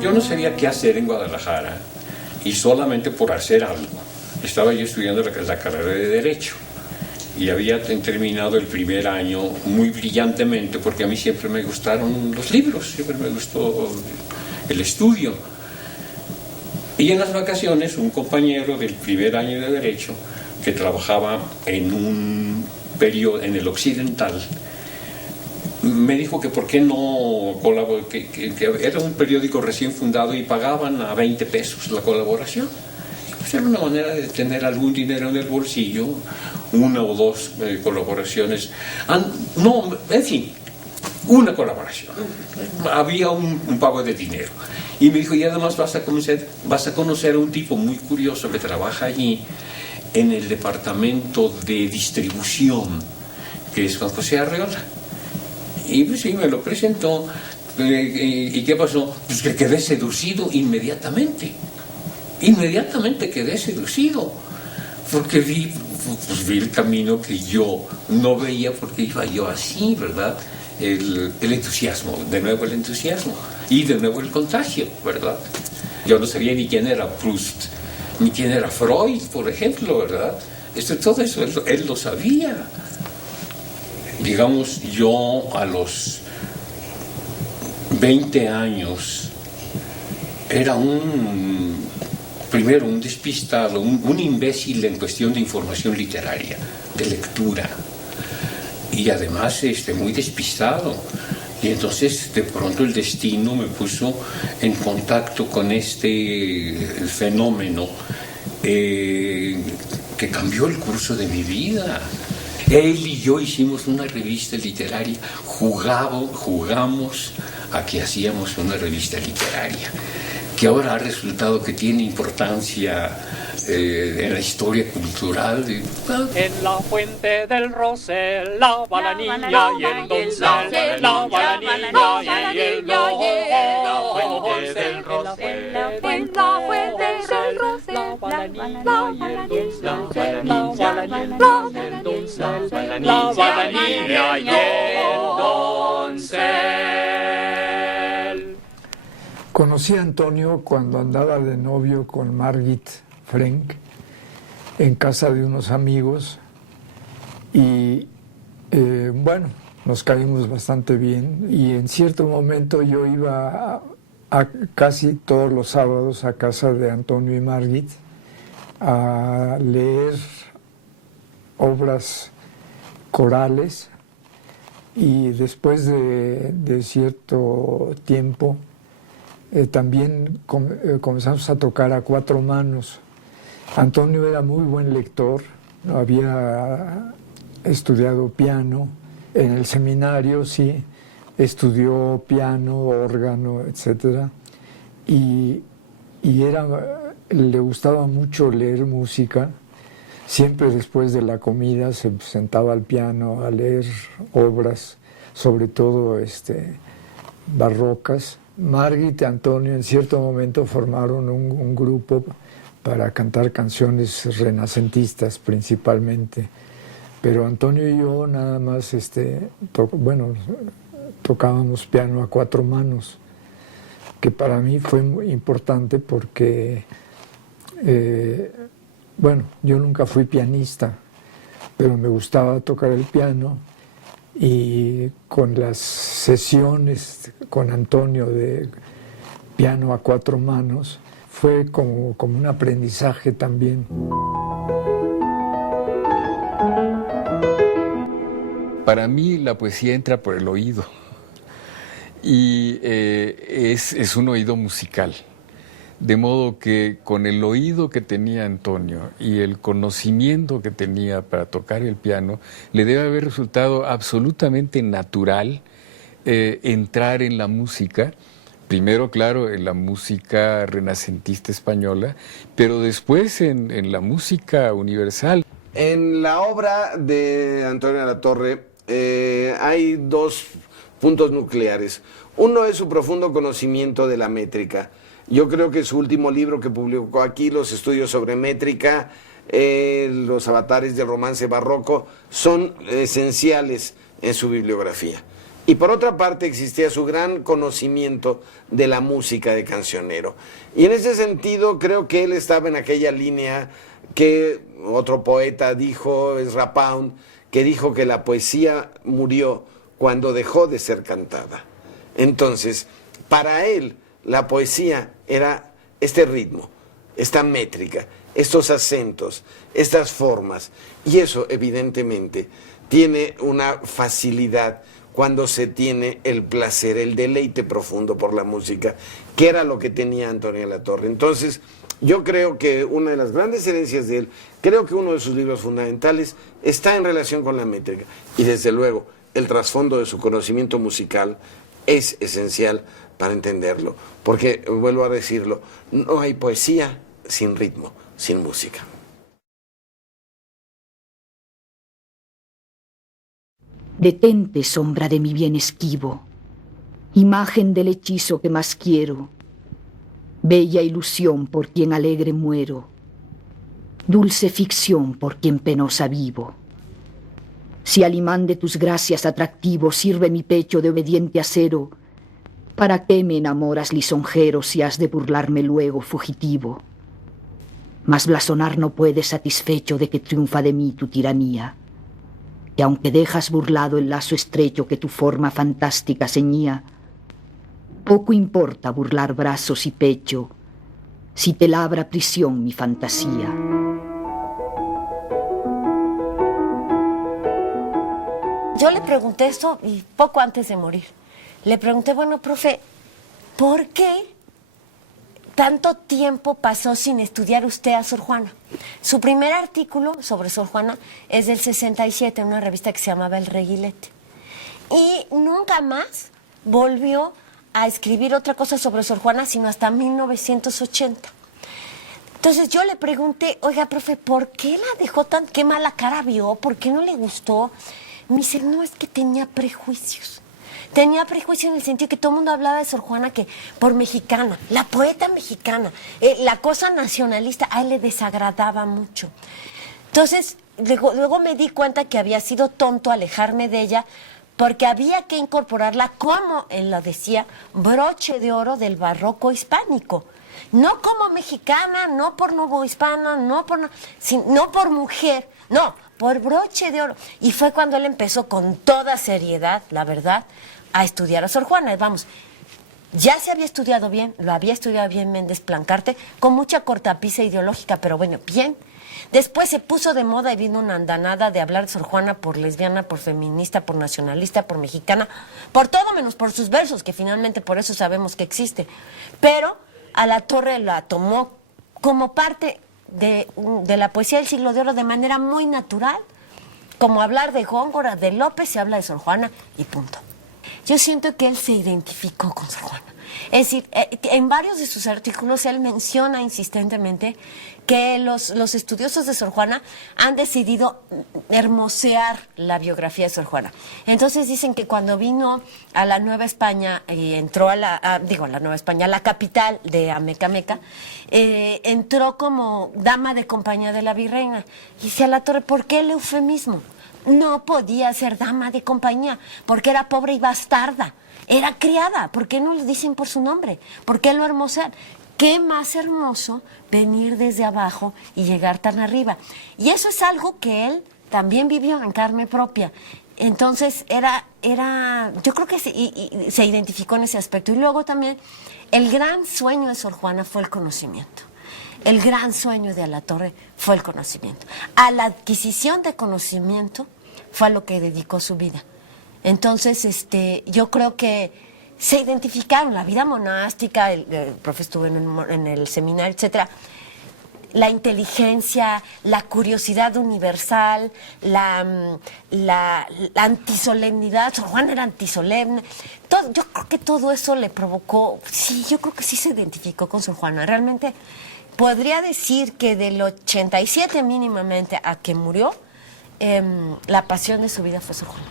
Yo no sabía qué hacer en Guadalajara y solamente por hacer algo. Estaba yo estudiando la carrera de Derecho y había terminado el primer año muy brillantemente porque a mí siempre me gustaron los libros, siempre me gustó el estudio. Y en las vacaciones un compañero del primer año de Derecho que trabajaba en un periódico en el Occidental me dijo que por qué no que era un periódico recién fundado y pagaban a 20 pesos la colaboración. Pues era una manera de tener algún dinero en el bolsillo, una o dos colaboraciones. No, en fin, una colaboración. Había un pago de dinero. Y me dijo, y además vas a conocer a un tipo muy curioso que trabaja allí en el departamento de distribución, que es Juan José Arreola. Y pues sí, me lo presentó. ¿Y qué pasó? Pues que quedé seducido inmediatamente. Inmediatamente quedé seducido. Porque vi el camino que yo no veía porque iba yo así, ¿verdad? El entusiasmo, de nuevo el entusiasmo. Y de nuevo el contagio, ¿verdad? Yo no sabía ni quién era Proust, ni quién era Freud, por ejemplo, ¿verdad? Todo eso él lo sabía. Digamos, yo a los 20 años era primero un despistado, un imbécil en cuestión de información literaria, de lectura, y además muy despistado. Y entonces de pronto el destino me puso en contacto con este fenómeno que cambió el curso de mi vida. Él y yo hicimos una revista literaria, jugamos a que hacíamos una revista literaria, que ahora ha resultado que tiene importancia en la historia cultural. En la fuente del Rosel, lava la niña y el doncel, lava la niña y el doncel. En la fuente del Rosel, en la fuente del Rosel, lava la niña y el doncel, lava la niña y el doncel, lava la niña y el doncel. Conocí a Antonio cuando andaba de novio con Margit Frank en casa de unos amigos y bueno, nos caímos bastante bien y en cierto momento yo iba a casi todos los sábados a casa de Antonio y Margit a leer obras corales y después de cierto tiempo también comenzamos a tocar a cuatro manos. Antonio era muy buen lector, había estudiado piano, en el seminario sí, estudió piano, órgano, etc. Y le gustaba mucho leer música, siempre después de la comida se sentaba al piano a leer obras, sobre todo barrocas. Margit y Antonio en cierto momento formaron un grupo para cantar canciones renacentistas principalmente, pero Antonio y yo nada más tocábamos piano a cuatro manos, que para mí fue muy importante porque yo nunca fui pianista, pero me gustaba tocar el piano y con las sesiones con Antonio de piano a cuatro manos fue como un aprendizaje también. Para mí la poesía entra por el oído y es un oído musical. De modo que con el oído que tenía Antonio y el conocimiento que tenía para tocar el piano, le debe haber resultado absolutamente natural entrar en la música. Primero, claro, en la música renacentista española, pero después en la música universal. En la obra de Antonio de la Torre hay dos puntos nucleares. Uno es su profundo conocimiento de la métrica. Yo creo que su último libro que publicó aquí, Los estudios sobre métrica, los avatares del romance barroco, son esenciales en su bibliografía. Y por otra parte existía su gran conocimiento de la música de cancionero. Y en ese sentido creo que él estaba en aquella línea que otro poeta dijo, Ezra Pound, que dijo que la poesía murió cuando dejó de ser cantada. Entonces, para él, la poesía era este ritmo, esta métrica, estos acentos, estas formas. Y eso, evidentemente, tiene una facilidad cuando se tiene el placer, el deleite profundo por la música, que era lo que tenía Antonio de la Torre. Entonces, yo creo que una de las grandes herencias de él, creo que uno de sus libros fundamentales está en relación con la métrica. Y desde luego, el trasfondo de su conocimiento musical es esencial para entenderlo. Porque, vuelvo a decirlo, no hay poesía sin ritmo, sin música. Detente, sombra de mi bien esquivo, imagen del hechizo que más quiero, bella ilusión por quien alegre muero, dulce ficción por quien penosa vivo. Si al imán de tus gracias atractivo sirve mi pecho de obediente acero, ¿para qué me enamoras lisonjero si has de burlarme luego fugitivo? Mas blasonar no puedes satisfecho de que triunfa de mí tu tiranía, que aunque dejas burlado el lazo estrecho que tu forma fantástica ceñía, poco importa burlar brazos y pecho, si te labra prisión mi fantasía. Yo le pregunté esto y poco antes de morir. Le pregunté, bueno, profe, ¿por qué tanto tiempo pasó sin estudiar usted a Sor Juana? Su primer artículo sobre Sor Juana es del 67, en una revista que se llamaba El Reguilete. Y nunca más volvió a escribir otra cosa sobre Sor Juana, sino hasta 1980. Entonces yo le pregunté, oiga, profe, ¿por qué la dejó tan, qué mala cara vio? ¿Por qué no le gustó? Me dice, no, es que tenía prejuicios. Tenía prejuicios en el sentido que todo el mundo hablaba de Sor Juana que por mexicana, la poeta mexicana, la cosa nacionalista, a él le desagradaba mucho. Entonces, luego me di cuenta que había sido tonto alejarme de ella porque había que incorporarla como, él lo decía, broche de oro del barroco hispánico. No como mexicana, no por novohispana, no por mujer, no, por broche de oro. Y fue cuando él empezó con toda seriedad, la verdad, a estudiar a Sor Juana. Vamos, ya se había estudiado bien, lo había estudiado bien Méndez Plancarte, con mucha cortapisa ideológica, pero bueno, bien. Después se puso de moda y vino una andanada de hablar de Sor Juana por lesbiana, por feminista, por nacionalista, por mexicana, por todo menos por sus versos, que finalmente por eso sabemos que existe. Pero a la Torre la tomó como parte de la poesía del siglo de oro de manera muy natural, como hablar de Góngora, de López, se habla de Sor Juana y punto. Yo siento que él se identificó con Sor Juana. Es decir, en varios de sus artículos él menciona insistentemente que los estudiosos de Sor Juana han decidido hermosear la biografía de Sor Juana. Entonces dicen que cuando vino a la Nueva España y entró a la Nueva España, a la capital de Amecameca, entró como dama de compañía de la virreina. Y dice a la Torre, ¿por qué el eufemismo? No podía ser dama de compañía, porque era pobre y bastarda. Era criada. ¿Por qué no le dicen por su nombre? ¿Por qué lo hermosean? ¿Qué más hermoso venir desde abajo y llegar tan arriba? Y eso es algo que él también vivió en carne propia. Entonces yo creo que se identificó en ese aspecto. Y luego también el gran sueño de Sor Juana fue el conocimiento. El gran sueño de la Torre fue el conocimiento. A la adquisición de conocimiento fue a lo que dedicó su vida. Entonces, yo creo que se identificaron la vida monástica, el profe estuvo en el seminario, etcétera, la inteligencia, la curiosidad universal, la antisolemnidad. Sor Juana era antisolemne. Yo creo que todo eso le provocó, sí, yo creo que sí se identificó con Sor Juana. Realmente podría decir que del 87 mínimamente a que murió, la pasión de su vida fue Sor Juana.